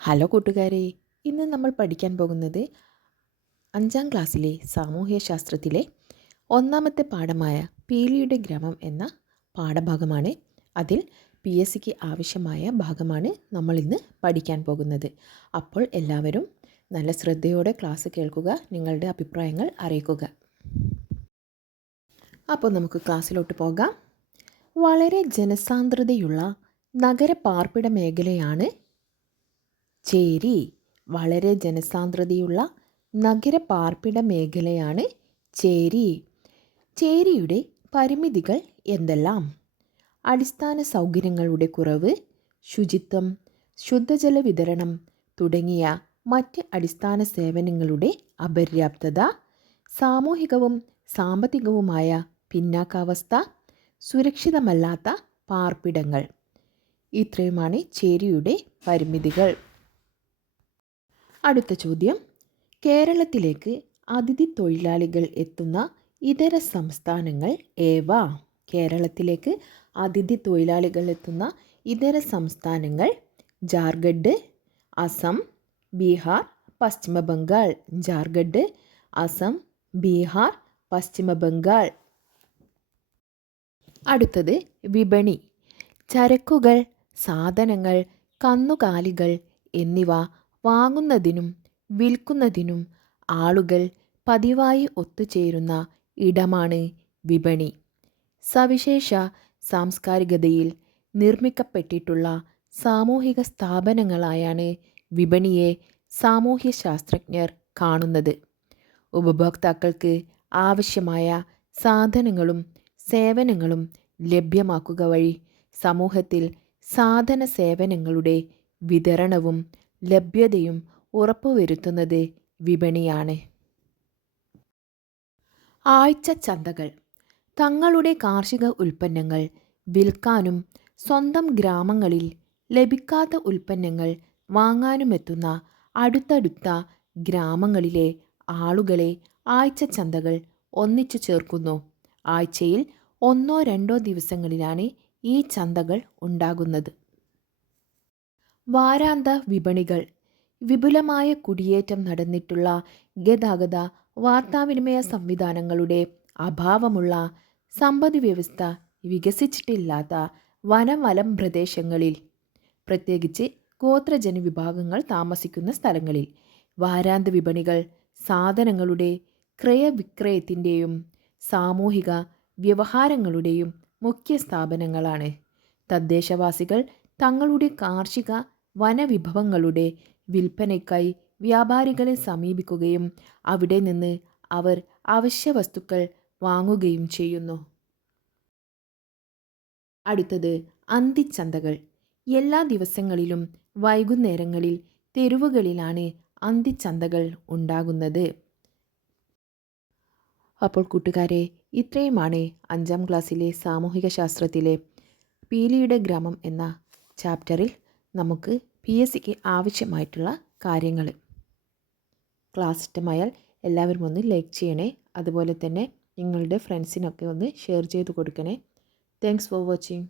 Hello കൂട്ടുകാരെ, ഇന്ന് നമ്മൾ പഠിക്കാൻ പോകുന്നത് 5ാം ക്ലാസ്സിലെ സാമൂഹ്യശാസ്ത്രത്തിലെ ഒന്നാമത്തെ പാഠമായ പീലിയുടെ ഗ്രാമം എന്ന പാഠഭാഗമാണ്. അതിൽ PSCക്ക് ആവശ്യമായ ഭാഗമാണ് നമ്മൾ ഇന്ന് പഠിക്കാൻ പോകുന്നത്. അപ്പോൾ എല്ലാവരും നല്ല ശ്രദ്ധയോടെ ക്ലാസ് കേൾക്കുക, നിങ്ങളുടെ അഭിപ്രായങ്ങൾ അറിയിക്കുക. അപ്പോൾ നമുക്ക് ക്ലാസ്സിലോട്ട് പോകാം. വളരെ ജനസാന്ദ്രതയുള്ള നഗരപാർപ്പിട മേഖലയാണ് ചേരി. വളരെ ജനസാന്ദ്രതയുള്ള നഗരപാർപ്പിട മേഖലയാണ് ചേരി. ചേരിയുടെ പരിമിതികൾ എന്തെല്ലാം? അടിസ്ഥാന സൗകര്യങ്ങളുടെ കുറവ്, ശുചിത്വം, ശുദ്ധജല വിതരണം തുടങ്ങിയ മറ്റ് അടിസ്ഥാന സേവനങ്ങളുടെ അപര്യാപ്തത, സാമൂഹികവും സാമ്പത്തികവുമായ പിന്നാക്കാവസ്ഥ, സുരക്ഷിതമല്ലാത്ത പാർപ്പിടങ്ങൾ. ഇത്രയുമാണ് ചേരിയുടെ പരിമിതികൾ. അടുത്ത ചോദ്യം, കേരളത്തിലേക്ക് അതിഥി തൊഴിലാളികൾ എത്തുന്ന ഇതര സംസ്ഥാനങ്ങൾ ഏവ? കേരളത്തിലേക്ക് അതിഥി തൊഴിലാളികൾ എത്തുന്ന ഇതര സംസ്ഥാനങ്ങൾ ജാർഖണ്ഡ്, അസം, ബീഹാർ, പശ്ചിമ ബംഗാൾ. ജാർഖണ്ഡ്, അസം, ബീഹാർ, പശ്ചിമ ബംഗാൾ. അടുത്തത് വിപണി. ചരക്കുകൾ, സാധനങ്ങൾ, കന്നുകാലികൾ എന്നിവ വാങ്ങുന്നതിനും വിൽക്കുന്നതിനും ആളുകൾ പതിവായി ഒത്തുചേരുന്ന ഇടമാണ് വിപണി. സവിശേഷ സാംസ്കാരികതയിൽ നിർമ്മിക്കപ്പെട്ടിട്ടുള്ള സാമൂഹിക സ്ഥാപനങ്ങളായാണ് വിപണിയെ സാമൂഹ്യശാസ്ത്രജ്ഞർ കാണുന്നത്. ഉപഭോക്താക്കൾക്ക് ആവശ്യമായ സാധനങ്ങളും സേവനങ്ങളും ലഭ്യമാക്കുക വഴി സമൂഹത്തിൽ സാധന സേവനങ്ങളുടെ വിതരണവും ലഭ്യതയും ഉറപ്പുവരുത്തുന്നത് വിപണിയാണ്. ആഴ്ച ചന്തകൾ. തങ്ങളുടെ കാർഷിക ഉൽപ്പന്നങ്ങൾ വിൽക്കാനും സ്വന്തം ഗ്രാമങ്ങളിൽ ലഭിക്കാത്ത ഉൽപ്പന്നങ്ങൾ വാങ്ങാനുമെത്തുന്ന അടുത്തടുത്ത ഗ്രാമങ്ങളിലെ ആളുകളെ ആഴ്ച ചന്തകൾ ഒന്നിച്ചു ചേർക്കുന്നു. ആഴ്ചയിൽ 1-2 ദിവസങ്ങളിലാണ് ഈ ചന്തകൾ ഉണ്ടാകുന്നത്. വാരാന്ത വിപണികൾ. വിപുലമായ കുടിയേറ്റം നടന്നിട്ടുള്ള ഗതാഗത വാർത്താവിനിമയ സംവിധാനങ്ങളുടെ അഭാവമുള്ള, സമ്പദ് വ്യവസ്ഥ വികസിച്ചിട്ടില്ലാത്ത വനം പ്രദേശങ്ങളിൽ, പ്രത്യേകിച്ച് ഗോത്രജന വിഭാഗങ്ങൾ താമസിക്കുന്ന സ്ഥലങ്ങളിൽ വാരാന്ത വിപണികൾ സാധനങ്ങളുടെ ക്രയവിക്രയത്തിൻ്റെയും സാമൂഹിക വ്യവഹാരങ്ങളുടെയും മുഖ്യ സ്ഥാപനങ്ങളാണ്. തദ്ദേശവാസികൾ തങ്ങളുടെ കാർഷിക വനവിഭവങ്ങളുടെ വിൽപ്പനയ്ക്കായി വ്യാപാരികളെ സമീപിക്കുകയും അവിടെ നിന്ന് അവർ അവശ്യ വസ്തുക്കൾ വാങ്ങുകയും ചെയ്യുന്നു. അടുത്തത് അന്തിച്ചന്തകൾ. എല്ലാ ദിവസങ്ങളിലും വൈകുന്നേരങ്ങളിൽ തെരുവുകളിലാണ് അന്തിച്ചന്തകൾ ഉണ്ടാകുന്നത്. അപ്പോൾ കൂട്ടുകാരെ, ഇത്രയുമാണ് 5ാം ക്ലാസ്സിലെ സാമൂഹിക ശാസ്ത്രത്തിലെ പീലിയുടെ ഗ്രാമം എന്ന ചാപ്റ്ററിൽ നമുക്ക് PSCക്ക് ആവശ്യമായിട്ടുള്ള കാര്യങ്ങൾ. ക്ലാസ് ഇഷ്ടമായാൽ എല്ലാവരും ഒന്ന് ലൈക്ക് ചെയ്യണേ. അതുപോലെ തന്നെ നിങ്ങളുടെ ഫ്രണ്ട്സിനൊക്കെ ഒന്ന് ഷെയർ ചെയ്ത് കൊടുക്കണേ. Thanks for watching.